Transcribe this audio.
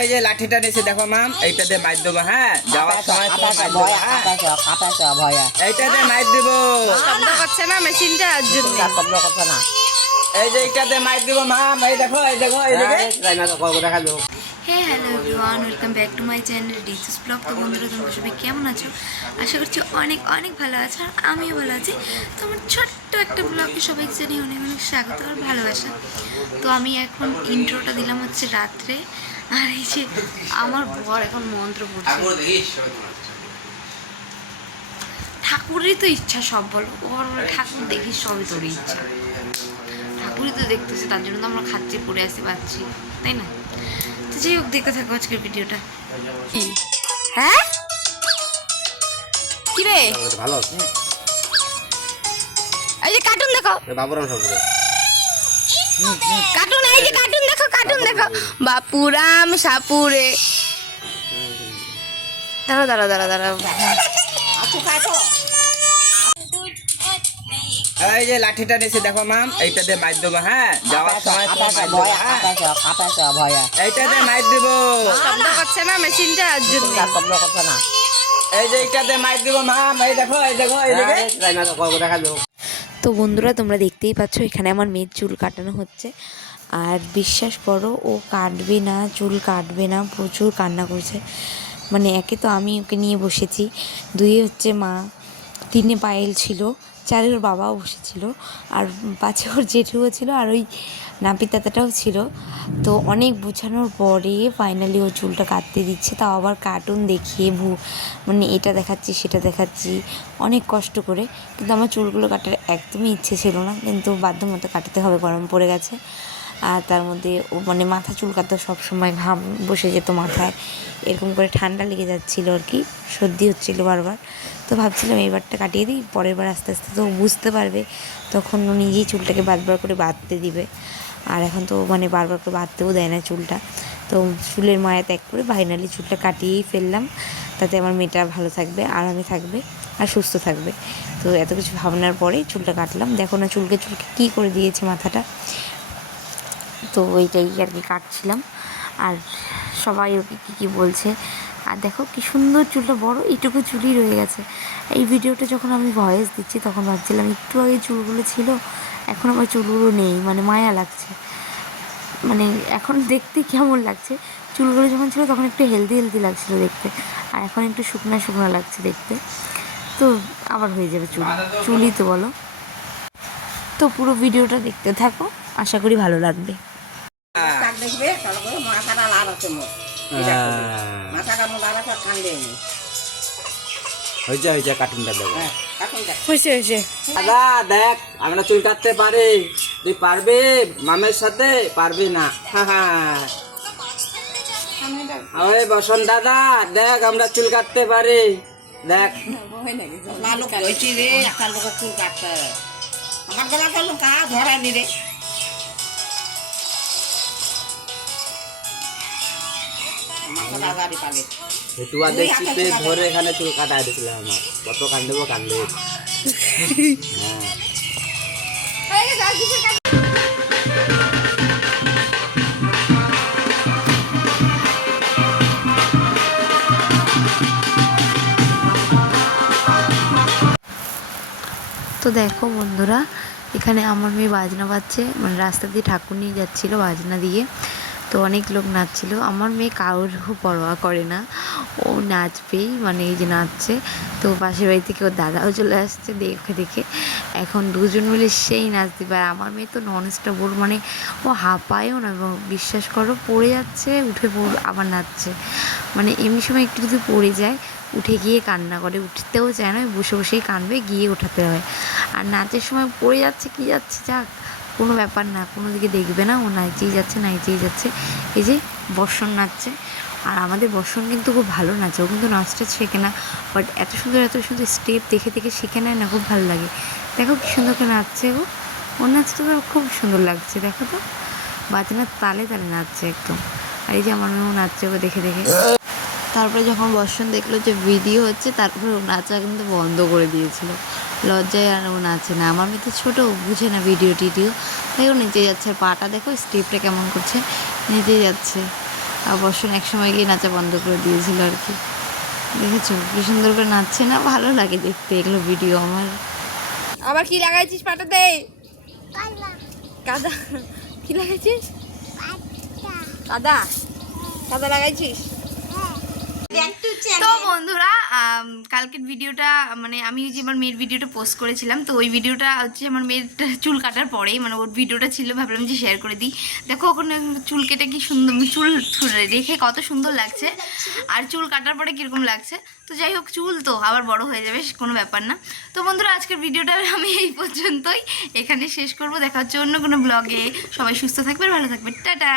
এই যে লাঠিটা নিয়েছি দেখো মাম এইটা দিয়ে মাইর দেবো হ্যাঁ? যাওয়ার সময় তোমার মাইর দেবো, হ্যাঁ? এইটা দিয়ে দেবো। শব্দ করছে না মেশিনটা আর জন্য। এই যে এইটা দিয়ে মাইর দেবো মাম এই দেখো এই দেখো এই দেখো। হ্যাঁ hello everyone welcome back to my channel ডিসিস blog তো বন্ধুরা তোমরা সবাই কেমন আছো? আশা করছি অনেক অনেক ভালো আছো আর আমিও ভালো আছি। তো আমার ছোট্ট একটা ব্লগে সবাইকে জানিয়ে অনেক অনেক স্বাগত আর ভালোবাসা। তো আমি এখন ইন্ট্রোটা দিলাম হচ্ছে রাত্রে। আর এই যে আমার বর এখন মন্ত্র পড়ছে। ঠাকুরেরই তো ইচ্ছা সব বলো ওর ঠাকুর দেখি সবই তোর ইচ্ছা। ঠাকুরই তো দেখতেছে তার জন্য তো আমরা খাচ্ছি পড়ে আসি পাচ্ছি তাই না? তো যাই হোক দেখতে থাকো আজকের ভিডিওটা। হ্যাঁ? কি রে? ভালো এই যে কার্টুন দেখো। বাবুরাম সব কার্টুন এই যে কার্টুন দেখো কার্টুন দেখো। বাপুরাম সাপুরে। দাঁড়াও দাঁড়াও দাঁড়াও দাঁড়াও। এই যে লাঠিটা নিয়েছি দেখো মাম এইটা দিয়ে মাইর দেবো হ্যাঁ? যাওয়ার সময় হ্যাঁ? এইটা দিয়ে মাইর দেবো। শব্দ করছে না মেশিনটা এই যে এইটা দিয়ে মাইর দেবো মাম এই দেখো এই দেখো এই দেখো। তো বন্ধুরা, তোমরা দেখতেই পাচ্ছ, এখানে আমার মেয়ের চুল কাটানো হচ্ছে। আর বিশ্বাস করো, ও কাটবে না, চুল কাটবে না, প্রচুর কান্না করছে। মানে একে তো আমি ওকে নিয়ে বসেছি, দুই হচ্ছে মা। তিনে পায়েল ছিল চারে ওর বাবাও বসেছিল, আর পাঁচে ওর জেঠুও ছিল, আর ওই নাপিত দাদাটাও ছিল। তো অনেক বোঝানোর পরে ফাইনালি ও চুলটা কাটতে দিচ্ছে, তাও আবার কার্টুন দেখিয়ে ভু মানে এটা দেখাচ্ছি, সেটা দেখাচ্ছি, অনেক কষ্ট করে। কিন্তু আমার চুলগুলো কাটার একদমই ইচ্ছে ছিল না, কিন্তু বাধ্য মতো কাটাতে হবে, গরম পড়ে গেছে। আর তার মধ্যে ও মানে মাথা চুল চুলকাতো সবসময় ঘাম বসে যেত মাথায়, এরকম করে ঠান্ডা লেগে যাচ্ছিল আর কি, সর্দি হচ্ছিল বারবার। তো ভাবছিলাম এইবারটা কাটিয়ে দিই, পরের বার আস্তে আস্তে তো বুঝতে পারবে। তখন ও নিজেই চুলটাকে বারবার করে বাঁধতে দিবে। আর এখন তো মানে বারবার করে বাঁধতেও দেয় না চুলটা। তো চুলের মায়া ত্যাগ করে ফাইনালি চুলটা কাটিয়েই ফেললাম। তাতে আমার মেয়েটা ভালো থাকবে, আরামে থাকবে আর সুস্থ থাকবে। তো এত কিছু ভাবনার পরেই চুলটা কাটলাম। দেখো না চুলকে চুলকে কী করে দিয়েছে মাথাটা। তো ওইটাই আর কি কাটছিলাম। আর সবাই ওকে কী কী বলছে আর দেখো কি সুন্দর চুলটা, বড় এইটুকু চুলই রয়ে গেছে। এই ভিডিওটা যখন আমি ভয়েস দিচ্ছি, তখন ভাবছিলাম একটু আগে চুলগুলো ছিল, এখন আমার চুলগুলো নেই মানে মায়া লাগছে। মানে এখন দেখতে কেমন লাগছে? চুলগুলো যখন ছিল, তখন একটু হেলদি হেলদি লাগছিল দেখতে। আর এখন একটু শুকনা শুকনা লাগছে দেখতে। তো আবার হয়ে যাবে চুল। চুলই তো বলো। তো পুরো ভিডিওটা দেখতে থাকো। আশা করি ভালো লাগবে। হয়েছে হয়েছে কার্টুনটা দেবো হয়েছে হয়েছে দাদা দেখ আমরা চুল কাটতে পারি। তুই পারবি? মামের সাথে? পারবি না। হ্যাঁ হ্যাঁ ওই বসন্ত দাদা দেখ আমরা চুল কাটতে পারি। দেখ। লালুক কইছি রে একটা লোকের চুল কাটতে। আমার গলাটা লুকা ধরানি রে। হ্যাঁ তো দেখো বন্ধুরা, এখানে আমার মেয়ে বাজনা বাজছে। মানে রাস্তা দিয়ে ঠাকুর নিয়ে যাচ্ছিল বাজনা দিয়ে। তো অনেক লোক নাচছিল। আমার মেয়ে কারোর পরোয়া করে না। ও নাচবেই মানে এই যে নাচছে। তো পাশের বাড়ি থেকে ওর দাদাও চলে আসছে দেখে দেখে। এখন দুজন মিলে সেই নাচ দিবে। আর আমার মেয়ে তো নন স্টপর মানে ও হাঁপায়ও না এবং বিশ্বাস করো পড়ে যাচ্ছে, উঠে পড়, আবার নাচছে। মানে এমনি সময় একটু যদি পড়ে যায়, উঠে গিয়ে কান্না করে। উঠতেও চায় না, বসে বসেই কানবে গিয়ে ওঠাতে হয়। আর নাচের সময় পড়ে যাচ্ছে, কি যাচ্ছে যাক। কোনো ব্যাপার না কোনো দিকে দেখবে না, ও নাচেই যাচ্ছে নাচেই যাচ্ছে। এই যে বর্ষণ নাচছে, আর আমাদের বর্ষণ কিন্তু খুব ভালো নাচে, ও কিন্তু নাচটা শেখে না বাট এত সুন্দর এত সুন্দর স্টেপ দেখে দেখে শিখে নেয় না, খুব ভালো লাগে। দেখো কী সুন্দর করে নাচছে ও ওর নাচটা তো খুব সুন্দর লাগছে, দেখো তো। বাজনার তালে তালে নাচছে একদম। আর এই যে আমার মেয়েও নাচছে ওকে দেখে দেখে। তারপরে যখন বর্ষণ দেখল যে ভিডিও হচ্ছে, তারপরে ও নাচা কিন্তু বন্ধ করে দিয়েছিল। লজ্জায় আর ও নাচে না। আমার মেয়ে তো ছোটো বুঝে না ভিডিও টিডিও। তাই ও নিচে যাচ্ছে পাটা দেখো স্টেপটা কেমন করছে নিচে যাচ্ছে। আর বর্ষণ এক সময় গিয়ে নাচা বন্ধ করে দিয়েছিল আর কি। দেখেছ? কি সুন্দর করে নাচছে না? ভালো লাগে দেখতে এগুলো ভিডিও আমার। আবার কি লাগাইছিস পাটা পাটাতে? কাদা। কি লাগাইছিস? কাদা? কাদা লাগাইছিস? তো বন্ধুরা কালকের ভিডিওটা মানে আমি যে আমার মেয়ের ভিডিওটা পোস্ট করেছিলাম, তো ওই ভিডিওটা হচ্ছে আমার মেয়ের চুল কাটার পরেই মানে ওর ভিডিওটা ছিল, ভাবলাম যে শেয়ার করে দিই। দেখো, ওখানে চুল কেটে কি সুন্দর, চুল রেখে কত সুন্দর লাগছে। আর চুল কাটার পরে কীরকম লাগছে? তো যাই হোক, চুল তো আবার বড় হয়ে যাবে কোনো ব্যাপার না। তো বন্ধুরা, আজকের ভিডিওটা আমি এই পর্যন্তই। এখানে শেষ করব, দেখা হচ্ছে অন্য কোনো ব্লগে সবাই সুস্থ থাকবে ভালো থাকবে টাটা!